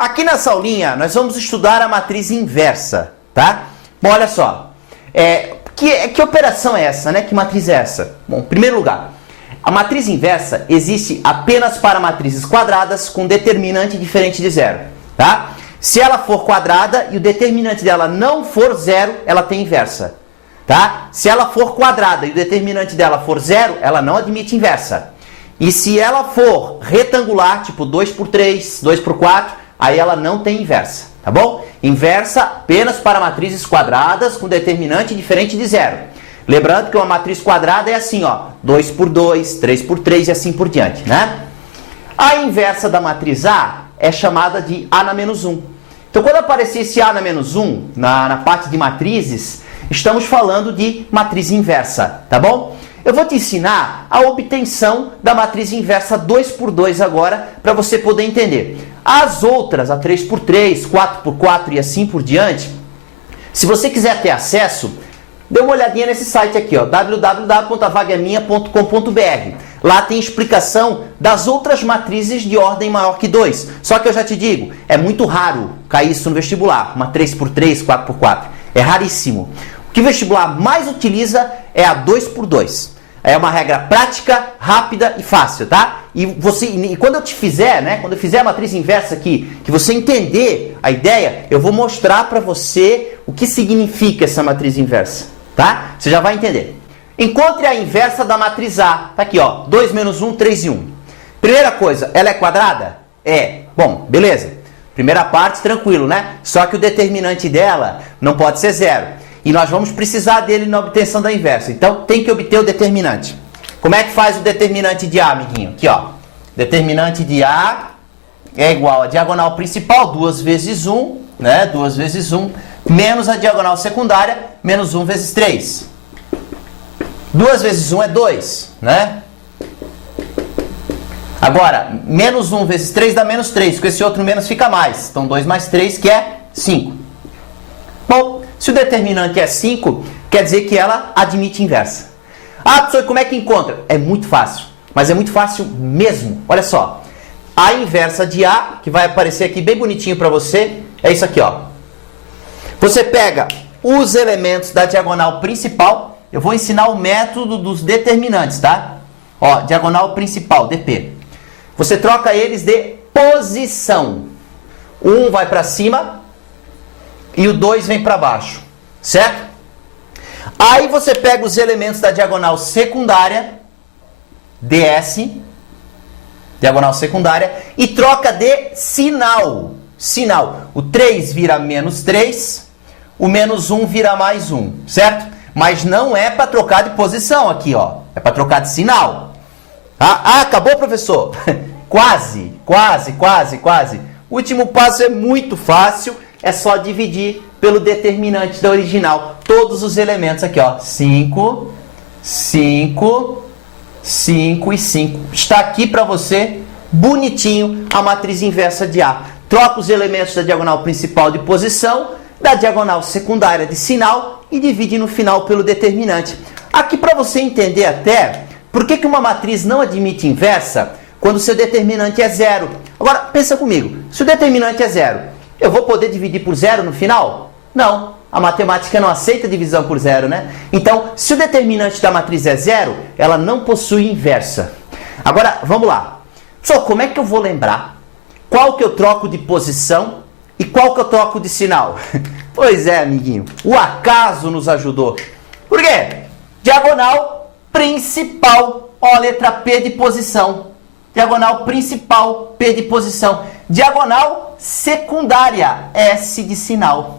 Aqui nessa aulinha nós vamos estudar a matriz inversa, tá? Bom, olha só, que operação é essa, né? Que matriz é essa? Bom, em primeiro lugar, a matriz inversa existe apenas para matrizes quadradas com determinante diferente de zero, tá? Se ela for quadrada e o determinante dela não for zero, ela tem inversa, tá? Se ela for quadrada e o determinante dela for zero, ela não admite inversa. E se ela for retangular, tipo 2 por 3, 2 por 4, aí ela não tem inversa, tá bom? Inversa apenas para matrizes quadradas com determinante diferente de zero. Lembrando que uma matriz quadrada é assim, ó, 2 por 2, 3 por 3 e assim por diante, né? A inversa da matriz A é chamada de A na menos 1. Então, quando aparecer esse A na menos 1 na parte de matrizes, estamos falando de matriz inversa, tá bom? Eu vou te ensinar a obtenção da matriz inversa 2 por 2 agora, para você poder entender. As outras, a 3 por 3, 4 por 4 e assim por diante, se você quiser ter acesso, dê uma olhadinha nesse site aqui, ó, www.avagaminha.com.br. Lá tem explicação das outras matrizes de ordem maior que 2. Só que eu já te digo, é muito raro cair isso no vestibular, uma 3 por 3, 4 por 4. É raríssimo. O que o vestibular mais utiliza é a 2 por 2. É uma regra prática, rápida e fácil, tá? E quando eu te fizer, né? Quando eu fizer a matriz inversa aqui, que você entender a ideia, eu vou mostrar para você o que significa essa matriz inversa, tá? Você já vai entender. Encontre a inversa da matriz A. Tá aqui, ó. 2 menos 1, 3 e 1. Primeira coisa, ela é quadrada? É. Bom, beleza. Primeira parte, tranquilo, né? Só que o determinante dela não pode ser zero. E nós vamos precisar dele na obtenção da inversa. Então, tem que obter o determinante. Como é que faz o determinante de A, amiguinho? Aqui, ó. Determinante de A é igual a diagonal principal, 2 vezes 1, né? 2 vezes 1, menos a diagonal secundária, menos 1 vezes 3. 2 vezes 1 é 2, né? Agora, menos 1 vezes 3 dá menos 3. Com esse outro menos fica mais. Então, 2 mais 3, que é 5. Bom, se o determinante é 5, quer dizer que ela admite inversa. Ah, professor, como é que encontra? É muito fácil, mas é muito fácil mesmo. Olha só, a inversa de A, que vai aparecer aqui bem bonitinho para você, é isso aqui, ó. Você pega os elementos da diagonal principal, eu vou ensinar o método dos determinantes, tá? Ó, diagonal principal, DP. Você troca eles de posição. Um vai para cima e o 2 vem para baixo, certo? Aí você pega os elementos da diagonal secundária, DS, diagonal secundária, e troca de sinal. Sinal. O 3 vira menos 3, o menos 1 vira mais 1, certo? Mas não é para trocar de posição aqui, ó. É para trocar de sinal. Ah, acabou, professor? Quase. O último passo é muito fácil. É só dividir pelo determinante da original. Todos os elementos aqui, ó. 5, 5, 5 e 5. Está aqui para você, bonitinho, a matriz inversa de A. Troca os elementos da diagonal principal de posição, da diagonal secundária de sinal e divide no final pelo determinante. Aqui para você entender até por que uma matriz não admite inversa quando o seu determinante é zero. Agora, pensa comigo. Se o determinante é zero, eu vou poder dividir por zero no final? Não. A matemática não aceita divisão por zero, né? Então, se o determinante da matriz é zero, ela não possui inversa. Agora, vamos lá. Só como é que eu vou lembrar qual que eu troco de posição e qual que eu troco de sinal? Pois é, amiguinho. O acaso nos ajudou. Por quê? Diagonal principal. Ó, letra P de posição. Diagonal principal, P de posição. Diagonal secundária, S de sinal.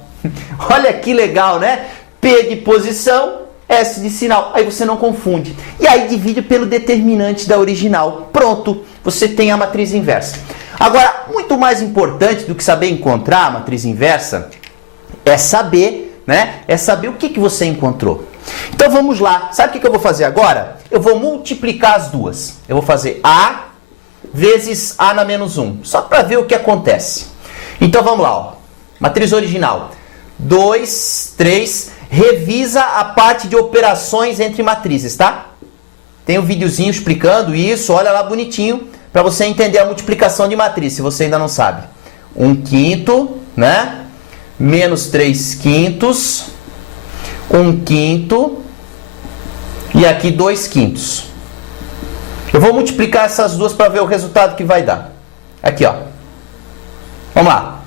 Olha que legal, né? P de posição, S de sinal. Aí você não confunde. E aí divide pelo determinante da original. Pronto, você tem a matriz inversa. Agora, muito mais importante do que saber encontrar a matriz inversa é saber, né? É saber o que você encontrou. Então vamos lá. Sabe o que eu vou fazer agora? Eu vou multiplicar as duas. Eu vou fazer A vezes A na menos 1, só para ver o que acontece. Então vamos lá, ó. Matriz original, 2, 3, revisa a parte de operações entre matrizes, tá? Tem um videozinho explicando isso, olha lá bonitinho, para você entender a multiplicação de matriz, se você ainda não sabe. 1 quinto, né? Menos 3 quintos, 1 quinto e aqui 2 quintos. Eu vou multiplicar essas duas para ver o resultado que vai dar. Aqui, ó. Vamos lá.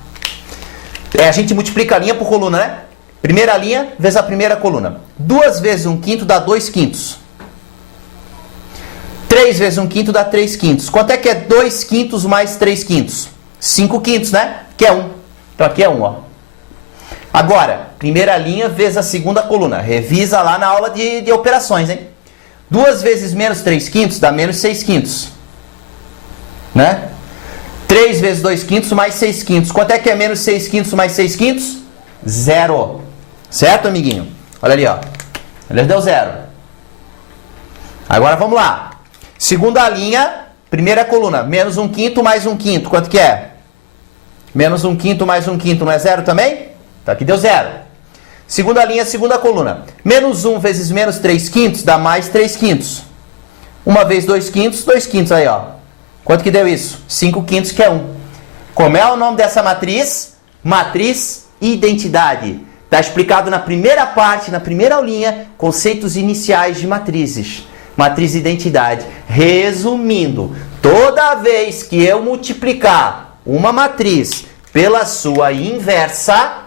A gente multiplica a linha por coluna, né? Primeira linha vezes a primeira coluna. 2 vezes 1 quinto dá 2 quintos. 3 vezes 1 quinto dá 3 quintos. Quanto é que é 2 quintos mais 3 quintos? 5 quintos, né? Que é 1. Então aqui é 1, ó. Agora, primeira linha vezes a segunda coluna. Revisa lá na aula de operações, hein? 2 vezes menos 3 quintos dá menos 6 quintos. Né? 3 vezes 2 quintos mais 6 quintos. Quanto é que é menos 6 quintos mais 6 quintos? 0. Certo, amiguinho? Olha ali, ó. Ele deu 0. Agora vamos lá. Segunda linha, primeira coluna. Menos 1 quinto mais 1 quinto. Quanto que é? Menos 1 quinto mais 1 quinto não é 0 também? Então aqui deu 0. Segunda linha, segunda coluna. Menos 1 vezes menos 3 quintos dá mais 3 quintos. 1 vezes 2 quintos, 2 quintos aí, ó. Quanto que deu isso? 5 quintos, que é 1. Como é o nome dessa matriz? Matriz identidade. Está explicado na primeira parte, na primeira aulinha, conceitos iniciais de matrizes. Matriz identidade. Resumindo, toda vez que eu multiplicar uma matriz pela sua inversa,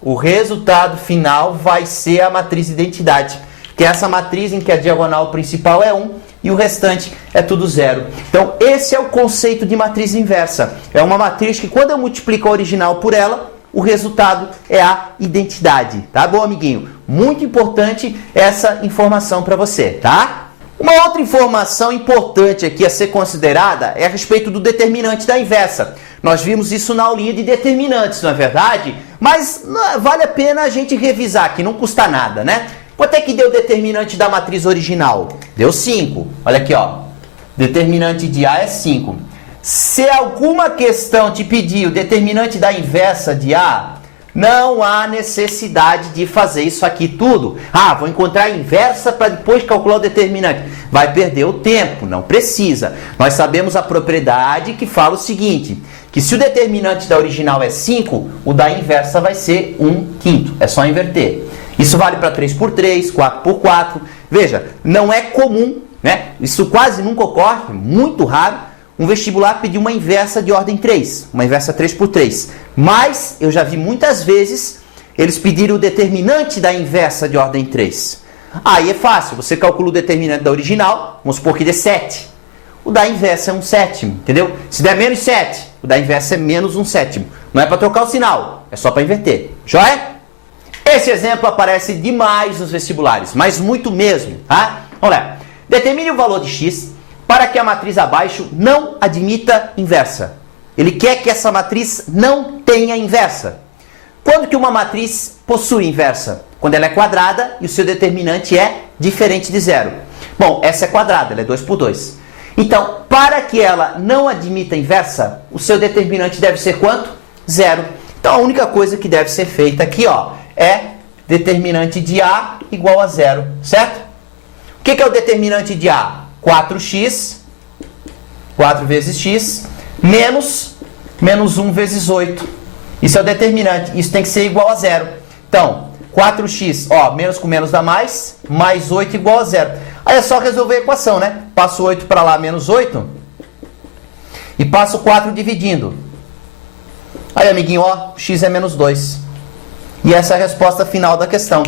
o resultado final vai ser a matriz identidade, que é essa matriz em que a diagonal principal é 1 e o restante é tudo 0. Então, esse é o conceito de matriz inversa. É uma matriz que, quando eu multiplico a original por ela, o resultado é a identidade. Tá bom, amiguinho? Muito importante essa informação para você, tá? Uma outra informação importante aqui a ser considerada é a respeito do determinante da inversa. Nós vimos isso na aulinha de determinantes, não é verdade? Mas vale a pena a gente revisar, que não custa nada, né? Quanto é que deu o determinante da matriz original? Deu 5. Olha aqui, ó. Determinante de A é 5. Se alguma questão te pedir o determinante da inversa de A, não há necessidade de fazer isso aqui tudo. Ah, vou encontrar a inversa para depois calcular o determinante. Vai perder o tempo, não precisa. Nós sabemos a propriedade que fala o seguinte, que se o determinante da original é 5, o da inversa vai ser 1 quinto. É só inverter. Isso vale para 3 por 3, 4 por 4. Veja, não é comum, né? Isso quase nunca ocorre, muito raro. Um vestibular pedir uma inversa de ordem 3, uma inversa 3 por 3. Mas eu já vi muitas vezes eles pedirem o determinante da inversa de ordem 3. Aí é fácil, você calcula o determinante da original, vamos supor que dê 7. O da inversa é 1/7, entendeu? Se der menos 7, o da inversa é menos 1/7. Não é para trocar o sinal, é só para inverter. Joia? Esse exemplo aparece demais nos vestibulares, mas muito mesmo, tá? Vamos lá. Determine o valor de x para que a matriz abaixo não admita inversa. Ele quer que essa matriz não tenha inversa. Quando que uma matriz possui inversa? Quando ela é quadrada e o seu determinante é diferente de 0. Bom, essa é quadrada, ela é 2 por 2. Então, para que ela não admita inversa, o seu determinante deve ser quanto? 0. Então, a única coisa que deve ser feita aqui, ó, é determinante de A igual a 0, certo? O que é o determinante de A? 4x, 4 vezes x, menos 1 vezes 8. Isso é o determinante. Isso tem que ser igual a 0. Então, 4x, ó, menos com menos dá mais 8 igual a 0. Aí é só resolver a equação, né? Passo 8 para lá, menos 8. E passo 4 dividindo. Aí, amiguinho, ó, x é menos 2. E essa é a resposta final da questão.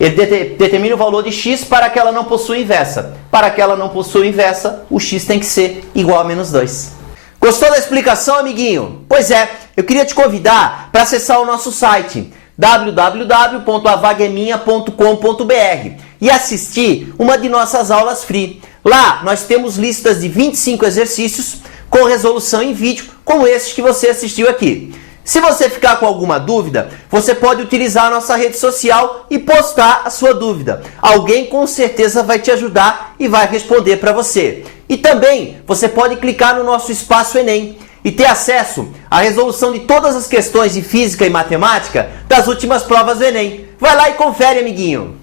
Ele determina o valor de x para que ela não possua inversa. Para que ela não possua inversa, o x tem que ser igual a menos 2. Gostou da explicação, amiguinho? Pois é, eu queria te convidar para acessar o nosso site www.avagueminha.com.br e assistir uma de nossas aulas free. Lá nós temos listas de 25 exercícios com resolução em vídeo, como esses que você assistiu aqui. Se você ficar com alguma dúvida, você pode utilizar a nossa rede social e postar a sua dúvida. Alguém com certeza vai te ajudar e vai responder para você. E também você pode clicar no nosso espaço Enem e ter acesso à resolução de todas as questões de física e matemática das últimas provas do Enem. Vai lá e confere, amiguinho!